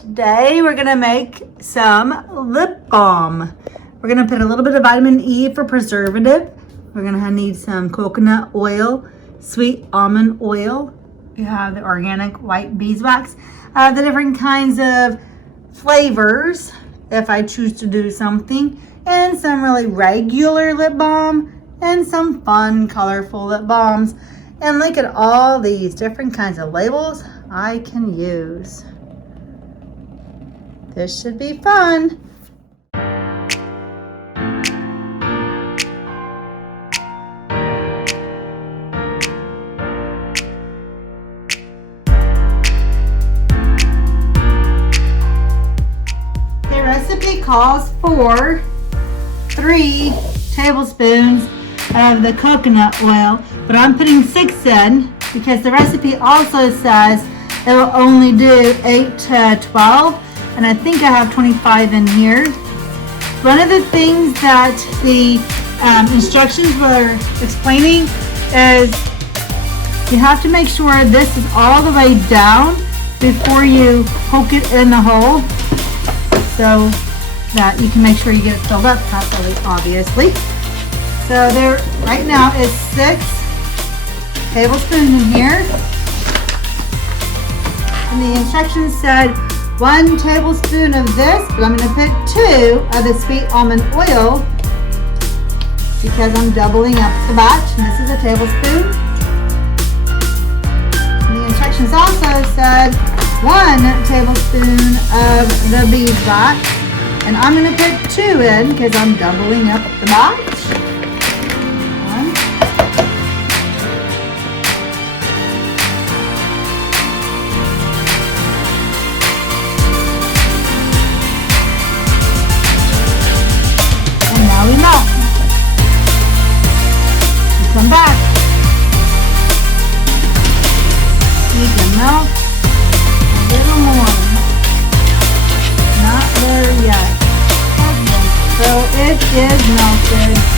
Today we're gonna make some lip balm. We're gonna put a little bit of vitamin E for preservative. We're gonna need some coconut oil, sweet almond oil. We have the organic white beeswax, the different kinds of flavors if I choose to do something, and some really regular lip balm and some fun colorful lip balms. And look at all these different kinds of labels I can use. This should be fun. The recipe calls for 3 tablespoons of the coconut oil, but I'm putting 6 in because the recipe also says it'll only do 8 to 12. And I think I have 25 in here. One of the things that the instructions were explaining is you have to make sure this is all the way down before you poke it in the hole, so that you can make sure you get it filled up properly, obviously. So there right now is 6 tablespoons in here. And the instructions said 1 tablespoon of this, but I'm going to put 2 of the sweet almond oil because I'm doubling up the batch, and this is a tablespoon. And the instructions also said 1 tablespoon of the beeswax, and I'm going to put 2 in because I'm doubling up the batch. 1. We melt. We come back. We can melt a little more. Not there yet. So it is melted.